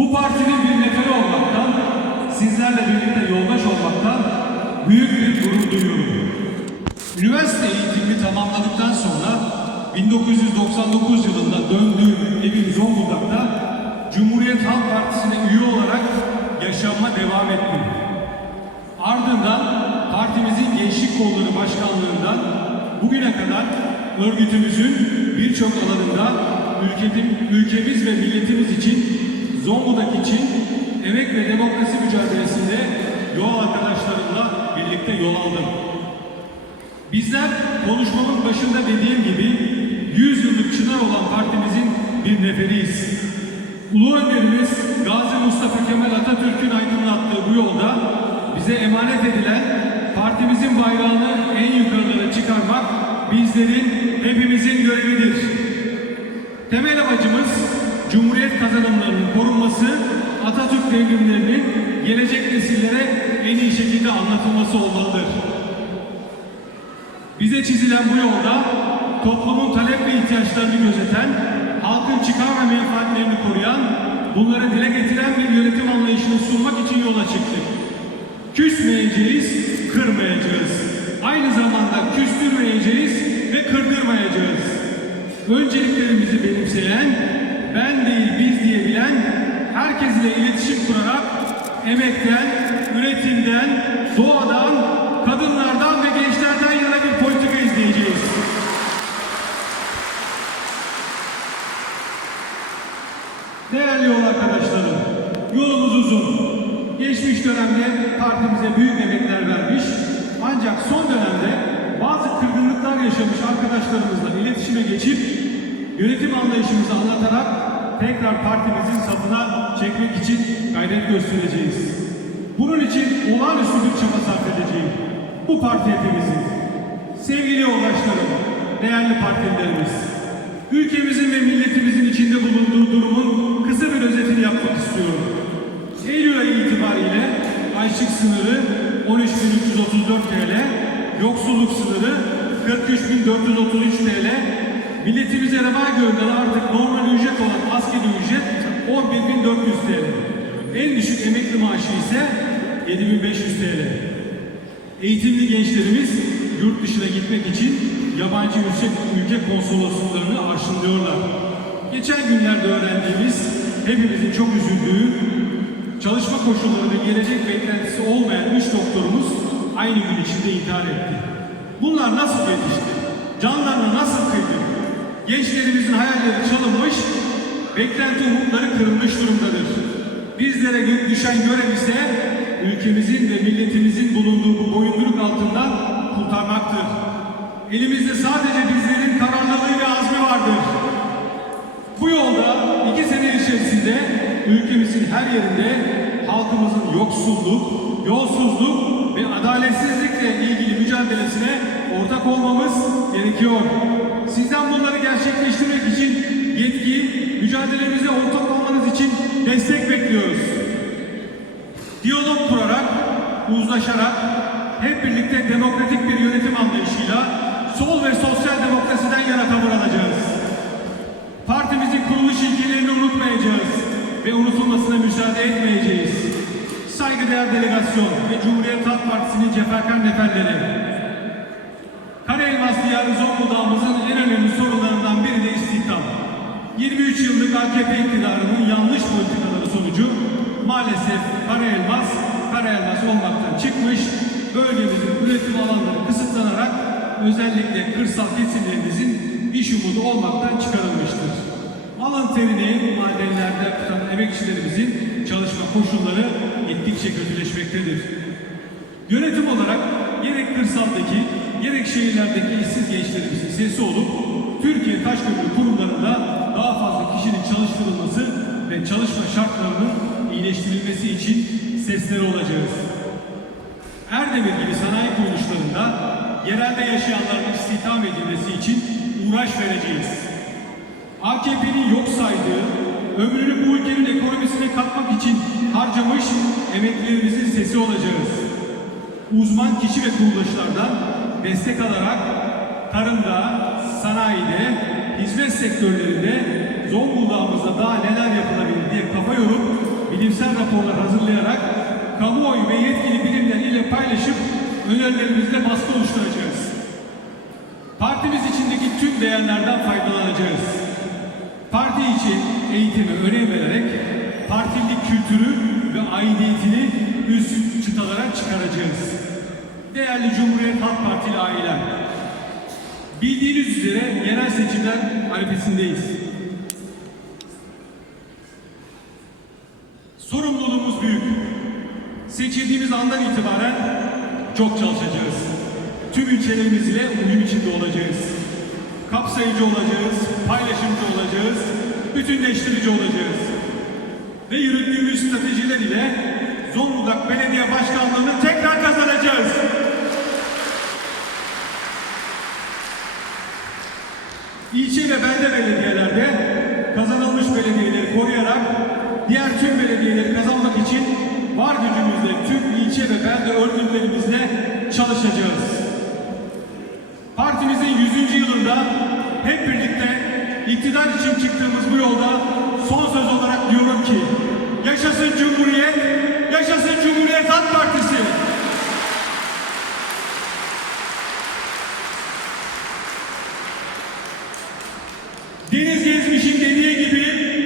Bu partinin bir neferi olmaktan, sizlerle birlikte yoldaş olmaktan büyük bir gurur duyuyorum. Üniversite eğitimini tamamladıktan sonra 1999 yılında döndüğüm evim Zonguldak'ta Cumhuriyet Halk Partisi'ne üye olarak yaşamma devam ettim. Ardından partimizin gençlik kolları başkanlığından bugüne kadar örgütümüzün birçok alanında ülkemiz ve milletimiz için Zonguldak için emek ve demokrasi mücadelesinde yol arkadaşlarımla birlikte yol aldım. Bizler konuşmamın başında dediğim gibi 100 yıllık çınar olan partimizin bir neferiyiz. Ulu önderimiz Gazi Mustafa Kemal Atatürk'ün aydınlattığı bu yolda bize emanet edilen partimizin bayrağını en yukarılara çıkarmak bizlerin hepimizin görevidir. Temel amacımız Cumhuriyet kazanımlarının korunması, Atatürk devrimlerinin gelecek nesillere en iyi şekilde anlatılması olmalıdır. Bize çizilen bu yolda toplumun talep ve ihtiyaçlarını gözeten, halkın çıkar ve menfaatlerini koruyan, bunları dile getiren bir yönetim anlayışını sunmak için yola çıktık. Küsmeyeceğiz, kırmayacağız. Aynı zamanda küstürmeyeceğiz ve kırdırmayacağız. Önceliklerimizi benimseyen, ben değil biz diyebilen, herkes ile iletişim kurarak emekten, üretimden, doğadan, kadınlardan ve gençlerden yana bir politika izleyeceğiz. Değerli yol arkadaşlarım, yolumuz uzun. Geçmiş dönemde partimize büyük emekler vermiş, ancak son dönemde bazı kırgınlıklar yaşamış arkadaşlarımızla iletişime geçip yönetim anlayışımızı anlatarak tekrar partimizin safına çekmek için gayret göstereceğiz. Bunun için olağanüstü bir çaba sarf edeceğim. Bu parti. Sevgili yoldaşlarım, değerli partililerimiz, ülkemizin ve milletimizin içinde bulunduğu durumun kısa bir özetini yapmak istiyorum. Eylül ayı itibariyle açlık sınırı 13.334 TL, yoksulluk sınırı 43.433 TL, milletimize reva görülen artık normal ücret olan asgari ücret 11.400 TL. En düşük emekli maaşı ise 7.500 TL. Eğitimli gençlerimiz yurt dışına gitmek için yabancı yüksek ülke konsolosluklarını arşınlıyorlar. Geçen günlerde öğrendiğimiz, hepimizin çok üzüldüğü, çalışma koşulları ve gelecek beklentisi olmayan üç doktorumuz aynı gün içinde intihar etti. Bunlar nasıl yetişti? Gençlerimizin hayalleri çalınmış, beklenti umutları kırılmış durumdadır. Bizlere düşen görev ise ülkemizin ve milletimizin bulunduğu bu boyunduruk altından kurtarmaktır. Elimizde sadece bizlerin kararlılığı ve azmi vardır. Bu yolda iki sene içerisinde ülkemizin her yerinde halkımızın yoksulluk, yolsuzluk ve adaletsizlikle ilgili mücadelesine ortak olmamız gerekiyor. Sizden bunları gerçekleştirmek için yetki, mücadelemize ortak olmanız için destek bekliyoruz. Diyalog kurarak, uzlaşarak, hep birlikte demokratik bir yönetim anlayışıyla sol ve sosyal demokrasiden yana tavır alacağız. Partimizin kuruluş ilkelerini unutmayacağız ve unutulmasına müsaade etmeyeceğiz. Saygıdeğer delegasyon ve Cumhuriyet Halk Partisi'nin cefakar neferleri. Diyarı Zonguldak'ımızın en önemli sorunlarından biri de istihdam. 23 yıllık AKP iktidarının yanlış politikaları sonucu maalesef Karaelmas, Karaelmas olmaktan çıkmış, bölgemizin üretim alanları kısıtlanarak özellikle kırsal kesimlerimizin iş umudu olmaktan çıkarılmıştır. Alın terini madenlerde tutan emekçilerimizin çalışma koşulları gittikçe kötüleşmektedir. Yönetim olarak gerek kırsaldaki gerek şehirlerdeki işsiz gençlerimizin sesi olup Türkiye Taşköprü kurumlarında daha fazla kişinin çalıştırılması ve çalışma şartlarının iyileştirilmesi için sesleri olacağız. Erdemir gibi sanayi kuruluşlarında yerelde yaşayanların istihdam edilmesi için uğraş vereceğiz. AKP'nin yok saydığı, ömrünü bu ülkenin ekonomisine katmak için harcamış emeklilerimizin sesi olacağız. Uzman kişi ve kuruluşlardan destek alarak tarımda, sanayide, hizmet sektörlerinde Zonguldak'ımızda daha neler yapılabilir diye kafa yorup raporlar hazırlayarak kamuoyu ve yetkili birimler ile paylaşıp önerilerimizle baskı oluşturacağız. Partimiz içindeki tüm değerlerden faydalanacağız. Parti için eğitime önem vererek partilik kültürü ve aidiyetini üst çıtalara çıkaracağız. Değerli Cumhuriyet Halk Partili ailem, bildiğiniz üzere yerel seçimler arifesindeyiz. Sorumluluğumuz büyük. Seçildiğimiz andan itibaren çok çalışacağız. Tüm ilçelerimiz ile uyum içinde olacağız. Kapsayıcı olacağız, paylaşımcı olacağız, bütünleştirici olacağız. Ve yürüttüğümüz stratejiler ile Zonguldak Belediye Başkanlığı'nı tekrar kazanacağız. İlçe ve belde belediyelerde kazanılmış belediyeleri koruyarak diğer tüm belediyeleri kazanmak için var gücümüzle tüm ilçe ve belde örgütlerimizle çalışacağız. Partimizin 100. yılında hep birlikte iktidar için çıktığımız bu Deniz gezmişim dediği gibi